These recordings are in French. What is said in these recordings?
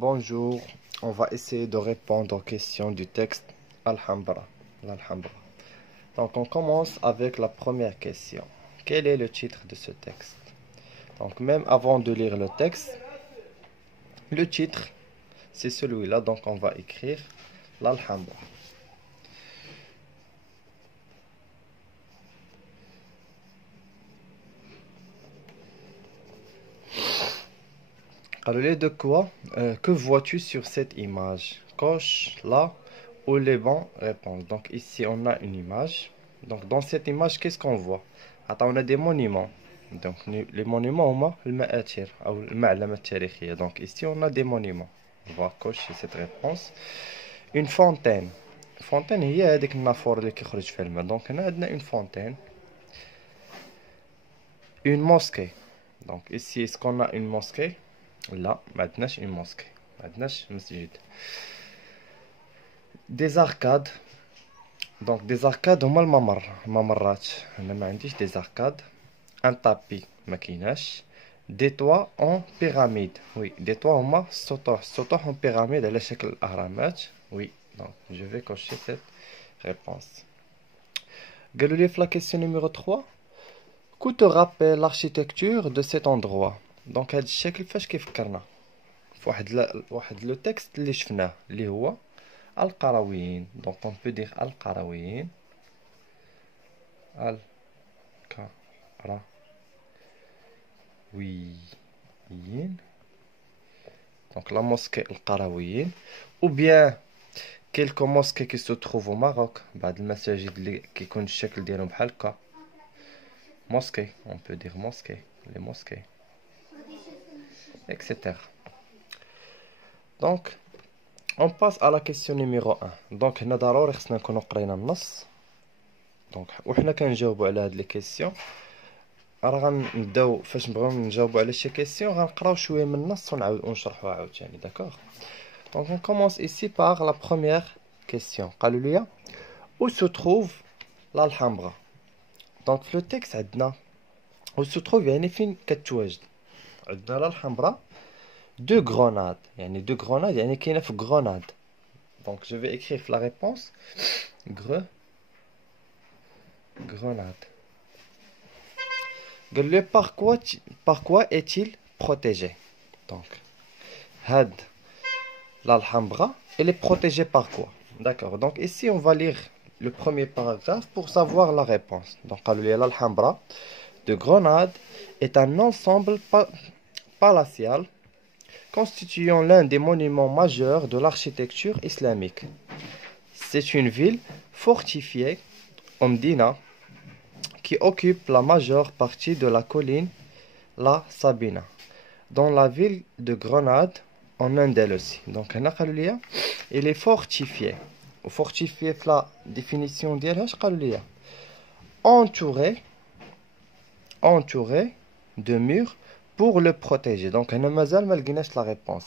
Bonjour, on va essayer de répondre aux questions du texte Alhambra. L'Alhambra. Donc on commence avec la première question. Quel est le titre de ce texte? Donc même avant de lire le texte, le titre c'est celui-là. Donc on va écrire l'Alhambra. Alors de quoi? Que vois-tu sur cette image? Coche là ou les bons réponses. Donc ici on a une image. Donc dans cette image qu'est-ce qu'on voit? Attends, on a des monuments. Donc les monuments هما المآثر أو المعلم التاريخية. Donc ici on a des monuments. On va cocher cette réponse. Une fontaine. Fontaine هي هذيك النافور اللي كيخرج فيها الماء. Donc هنا عندنا une fontaine. Une mosquée. Donc ici est-ce qu'on a une mosquée? Là, maintenant une mosquée. Maintenant مسجد. Des arcades. Donc des arcades هما الممرات. أنا ما عنديش des arcades. Un tapis ما كايناش. Des toits en pyramide. Oui, des toits هما السطوح en pyramide على شكل الأهرامات. Oui, donc je vais cocher cette réponse. قالوا لي في la question numéro 3. Que te rappelle l'architecture de cet endroit? Donc هذا الشكل فاش كيفكرنا؟ في واحد لو تكست اللي شفناه اللي هو القرويين. Donc on peut dire القرويين. القرويين. Donc la mosquée القرويين. Ou bien quelques mosquées qui se trouvent au Maroc. بعض المساجد اللي كيكون الشكل ديالهم بحال هكا. Mosquée, on peut dire mosquée, les mosquées, etc. Donc, on passe à la question numéro 1. Donc, هنا ضروري خصنا نكونوا قرينا النص. Donc, وحنا كنجاوبوا على هاد لي كيسيون. راه غنبداو فاش نبغيو نجاوبوا على شي كيسيون غنقراو شويه من النص ونشرحوها عاوتاني, d'accord. Donc, on commence ici par la première question. قالوا لي où se trouve l'Alhambra? Donc في le texte عندنا où se trouve يعني فين كتواجد. عندنا الحمراء de Grenade. يعني de Grenade يعني كاينه في Grenade. Donc je vais écrire la réponse Grenade. قال لي par quoi est-il protégé? Donc had l'Alhambra elle est protégée par quoi? D'accord. Donc ici on va lire le premier paragraphe pour savoir la réponse. Donc قالوا لي l'Alhambra de Grenade est un ensemble palatial constituant l'un des monuments majeurs de l'architecture islamique. C'est une ville fortifiée, Omdina, qui occupe la majeure partie de la colline La Sabina, dans la ville de Grenade, en Andalousie. Donc, il est fortifié. Fortifié, la définition d'elle, entouré de murs pour le protéger. Donc, on a la réponse.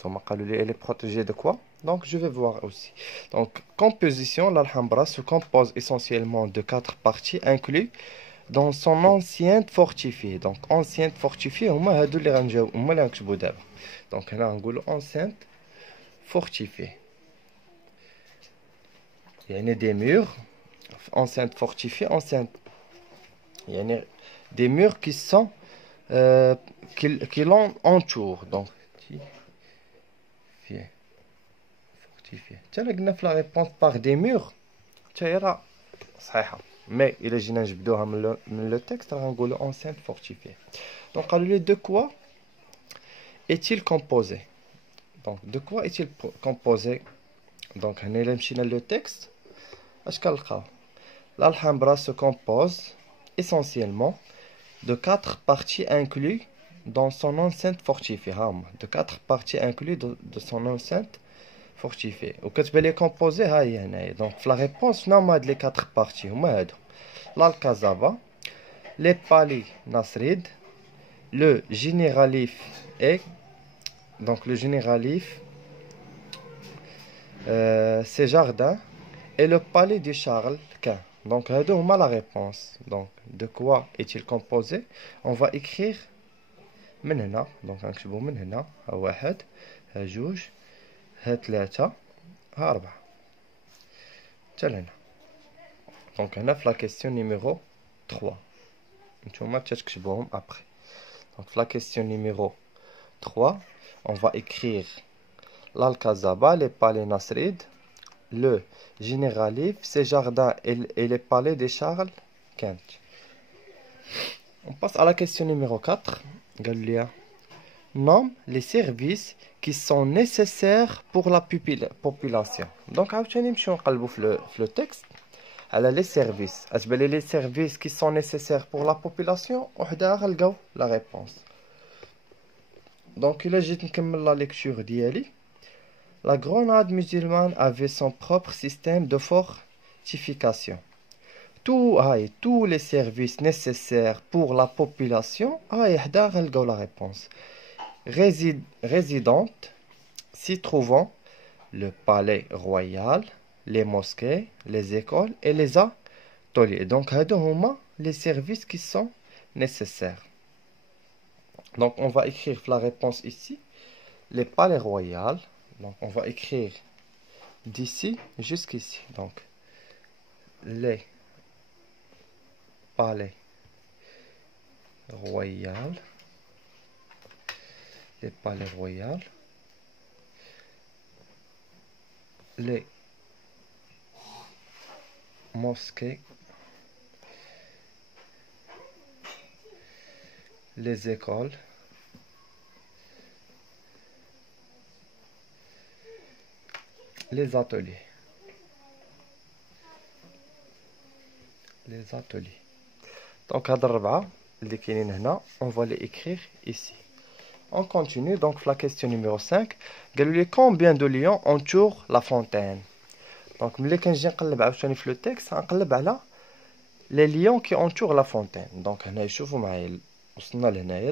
Elle est protégée de quoi? Donc, je vais voir aussi. Donc, composition, l'Alhambra se compose essentiellement de 4 parties incluses dans son enceinte fortifiée. Donc, enceinte fortifiée, donc, on a enceinte fortifiée. Il y a des murs, enceinte fortifiée, enceinte. Il y a des murs qui sont qui l'entourent. Donc, fortifié. Tu as la réponse par des murs. Mais il est le texte, on a enceinte fortifiée. Donc, de quoi est-il composé? Donc, de quoi est-il composé? Donc, on a le texte. L'Alhambra se compose essentiellement de 4 parties incluses dans son enceinte fortifiée. De 4 parties incluses de son enceinte fortifiée. Ou que tu peux les composer, donc la réponse, non, les 4 parties. L'Alcazaba, les Pali Nasrid, le Généralif et donc le Généralif, ses jardins et le palais de Charles Quint. Donc, on a la réponse. Donc, de quoi est-il composé? On va écrire من هنا. Donc, نكتبو من هنا. واحد, جوج, ها 3 ها 4 حتى لهنا. دونك هنا في لا كيسيون نيميرو 3 نتوما تكتبوهم ابري. دونك في لا كيسيون نيميرو 3 on va écrire l'Alcazaba, les palais Nasrid, le Généralif, ses jardins et les palais de Charles Quint. On passe à la question numéro 4. Galia. Nomme les services qui sont nécessaires pour la population. Donc, le texte. Alors, les services. Les services qui sont nécessaires pour la population, on a la réponse. Donc, il a dit la lecture d'Yali. La grenade musulmane avait son propre système de fortification. Tous les services nécessaires pour la population, la réponse. Résidente, s'y trouvant le palais royal, les mosquées, les écoles et les ateliers. Donc, les services qui sont nécessaires. Donc, on va écrire la réponse ici. Les palais royaux. Donc, on va écrire d'ici jusqu'ici. Donc, les palais royaux. Les palais royaux. Les mosquées. Les écoles. Les ateliers. Les ateliers. Donc, on va les écrire ici. On continue. Donc, la question numéro 5. Combien de lions entourent la fontaine? Donc, le texte, les lions qui entourent la fontaine. Donc,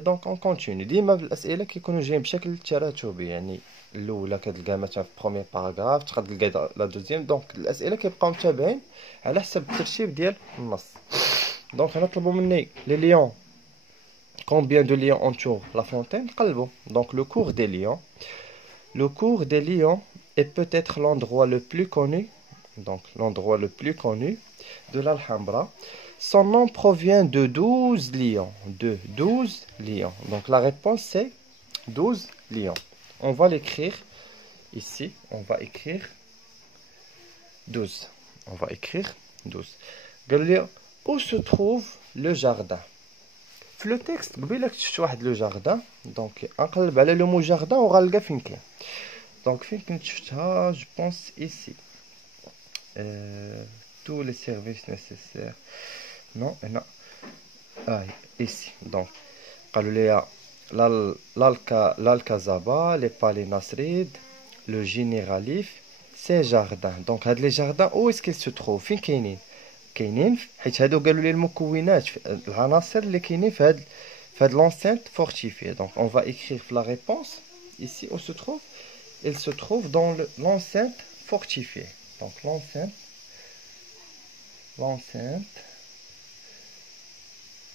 donc on continue. ديما بالاسئله كيكونوا جايين بشكل تراتبي، يعني الاولى كتلقى مثلا في بروميير باراغراف تلقى لا دوزيام. دونك الاسئله كيبقاو متابعين على حسب الترتيب ديال النص. دونك انا طلبوا مني لي ليون combien de lions entourent la fontaine. قلبوا. Donc le cours des lions. Le cours des lions est peut-être l'endroit le plus connu. Donc l'endroit le plus connu de l'Alhambra. Son nom provient de 12 lions. De 12 lions. Donc la réponse c'est 12 lions. On va l'écrire ici. On va écrire 12. On va écrire 12. Où se trouve le jardin? في le texte قبيله كتشوف واحد لو جاردان. دونك نقلب على لو مو جاردان وغنلقى فين كاين. دونك فين كنت شفتها جو بونس ici. Tous les services nécessaires. Non, non. Ah, ici. Donc, l'Alcazaba, les palais Nasrid, le Généralif, ces jardins. Donc, les jardins, où est-ce qu'ils se trouvent? فين كاينين حيت هادو قالوا لي المكونات العناصر اللي كاينين في هاد l'enceinte fortifiée. Donc, on va écrire la réponse ici où se trouve. Il se trouve dans l'enceinte fortifiée. Donc, l'enceinte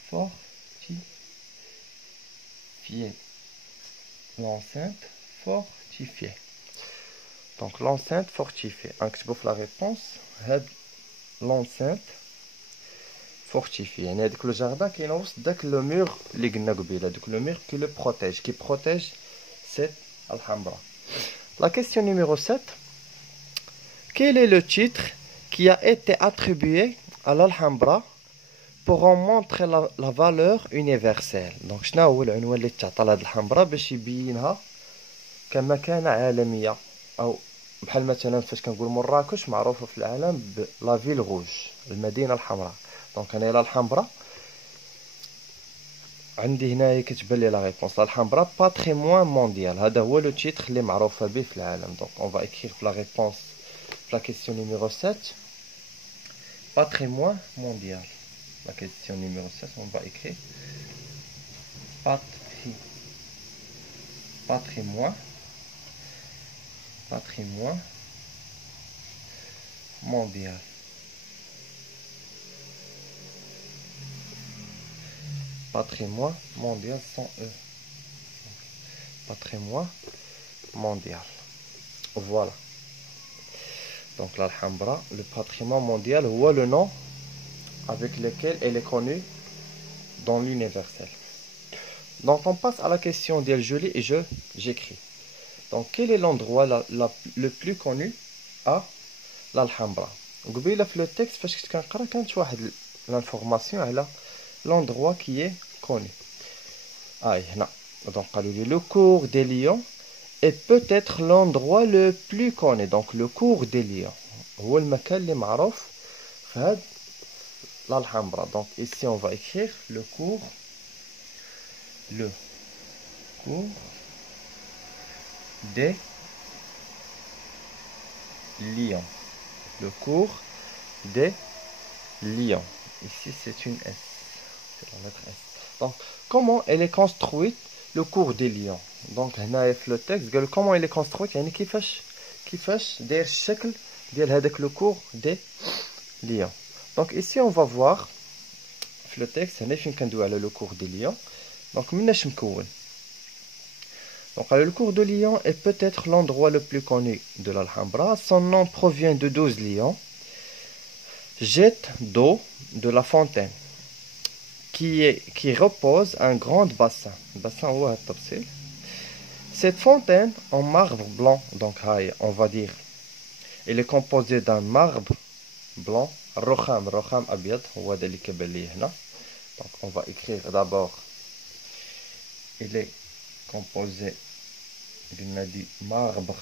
fortifiée. L'enceinte fortifiée. Donc l'enceinte fortifiée. نكتبوا في la réponse هاد l'enceinte fortifiée. يعني هذاك لو جاردان كاين وسط داك لو مور اللي قلنا قبيله. داك لو مور كي لو بروتيج كي بروتيج سيت الحمراء. La question numéro 7. Quel est le titre qui a été attribué à l'Alhambra pour en montrer la valeur universelle? Donc شنو هو العنوان اللي تعطى لهاد الحمراء باش يبينها كمكانة عالمية؟ او بحال مثلا فاش كنقول مراكش معروفة في العالم بلا فيل روج، المدينة الحمراء. دونك انا الحمراء عندي هنايا كتبان لي لا ريبونس. الحمراء باتريموان مونديال. هذا هو لو تيتر اللي معروفة به في العالم. دونك اون فا اكريغ في لا ريبونس في لا كيسيون نيميرو 7 patrimoine mondial. La question numéro 7, on va écrire patrimoine mondial. Patrimoine mondial sans E. Patrimoine mondial. Voilà. Donc l'Alhambra, le patrimoine mondial, voit le nom avec lequel elle est connue dans l'universel. Donc on passe à la question d'El Joli et j'écris. Donc quel est l'endroit le plus connu à l'Alhambra? قبيله في le texte فاش كنت كنقرا كانت واحد l'information على l'endroit qui est connu. هنا. Donc قالوا لي le cours des lions est peut-être l'endroit le plus connu. Donc le cours des lions هو المكان اللي معروف في هاد l'Alhambra. Donc ici on va écrire le cours des lions. Le cours des lions. Ici c'est une S. C'est la lettre S. Donc comment elle est construite le cours des lions? Donc هنا في le texte قال comment elle est construite يعني كيفاش داير الشكل ديال هذاك le cours des lions. Donc ici on va voir في le texte هنا فين كندوي على le cours des lions. Donc مناش مكون. Donc le cours de lions est peut-être l'endroit le plus connu de l'Alhambra. Son nom provient de 12 lions. Jette d'eau de la fontaine qui repose un grand bassin. Cette fontaine en marbre blanc, donc on va dire, elle est composée d'un marbre blanc, rokham abyad, donc on va écrire d'abord, il est composé du marbre,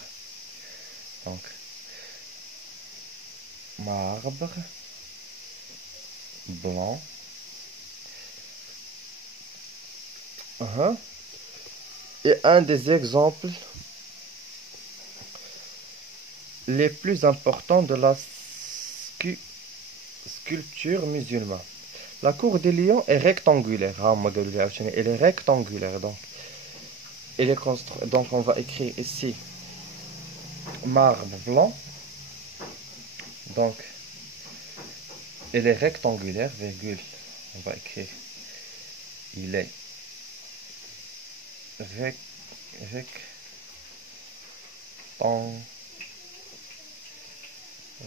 donc marbre blanc. Et un des exemples les plus importants de la sculpture musulmane. La cour des lions est rectangulaire. Elle est rectangulaire. Donc, elle est construite. Donc, on va écrire ici marbre blanc. Donc, elle est rectangulaire, virgule. On va écrire. Il est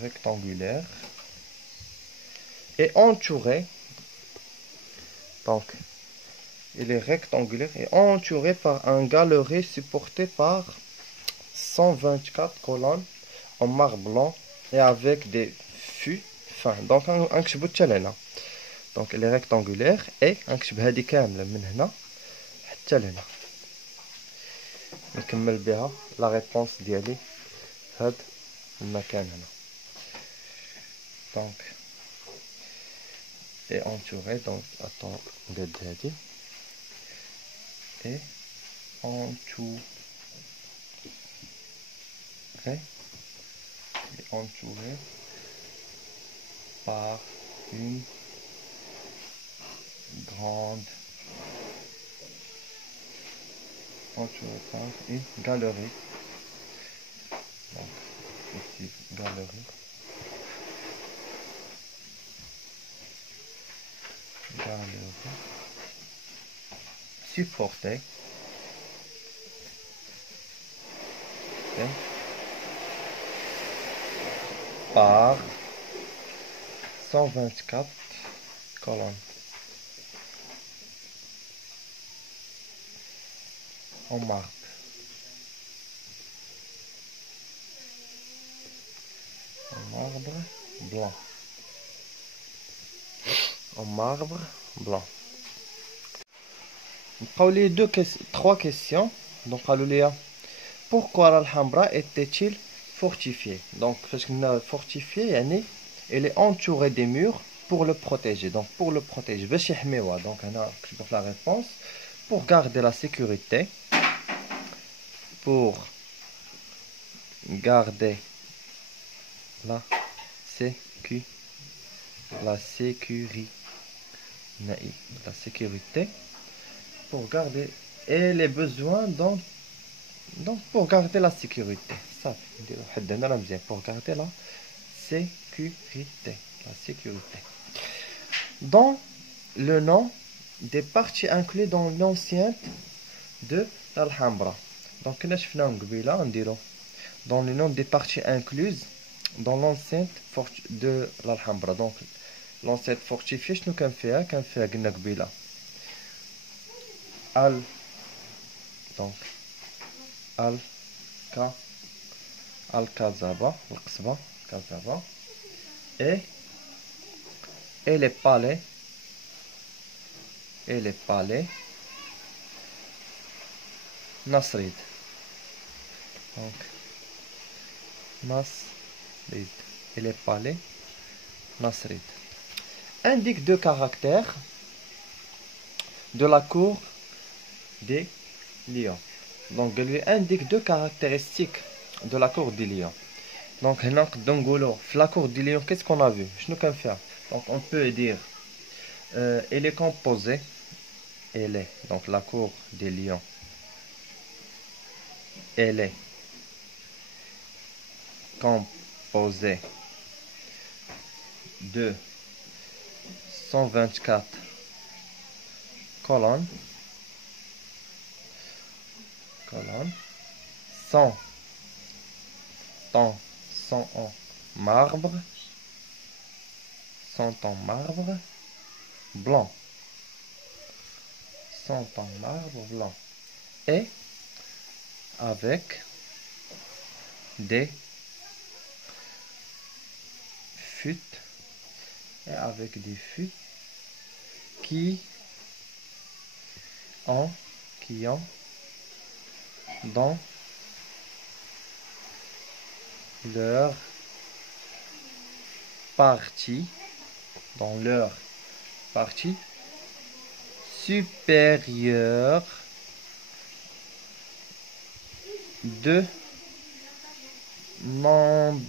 rectangulaire et entouré, donc il est rectangulaire et entouré par un galerie supporté par 124 colonnes en marbre blanc et avec des fûts fins. Donc donc il est rectangulaire et نكمل بها la réponse ديالي في هذا المكان هنا. Donc et entouré, donc attends ندير هذه et entouré par une grande entouré par une galerie. Donc ici galerie. Supporté par 124 colonnes en marbre. Blanc. En marbre blanc. Trois questions. Donc, pourquoi l'Alhambra était-il fortifié? Donc, parce qu'il a fortifié, elle est entourée des murs pour le protéger. Donc, pour le protéger. Donc, on a la réponse. Pour garder la sécurité. Pour garder la sécurité. Pour garder et les besoins donc pour garder la sécurité. Ça, pour garder la sécurité. Dans le nom des parties incluses dans l'enceinte de l'Alhambra. Donc, dans le nom des parties incluses dans l'enceinte de l'Alhambra. Donc l'enceinte fortifiée, شنو كان فيها قلنا قبيله donc القصبة et les palais Nasrid. Donc Nasrid et les palais Nasrid indique 2 caractères de la cour des lions. Donc elle lui indique 2 caractéristiques de la cour des lions. Donc la cour des lions, qu'est-ce qu'on a vu? Donc on peut dire elle est composée, donc la cour des lions, elle est composée de 124 colonnes, 100 en marbre, blanc, 100 en marbre blanc, et avec des fûts qui ont dans leur partie supérieure de nombreux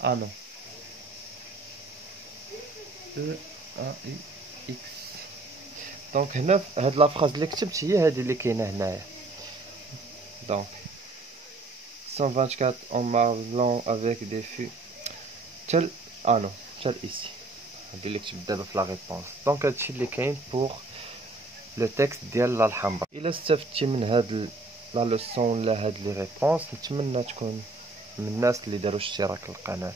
anneaux. E-A-U-X. Donc هنا هاد لا phrase اللي كتبت هي هادي اللي كاينه هنايا. Donc 124 en marbre blanc avec des fûts tel ici. هادي اللي كتبت دابا في لا ريبونس. دونك هادشي اللي كاين بور لو تكست ديال الحمراء. الا استفدتي من هاد لا لوسون ولا هاد لي ريبونس نتمنى تكون من الناس اللي داروا اشتراك للقناه.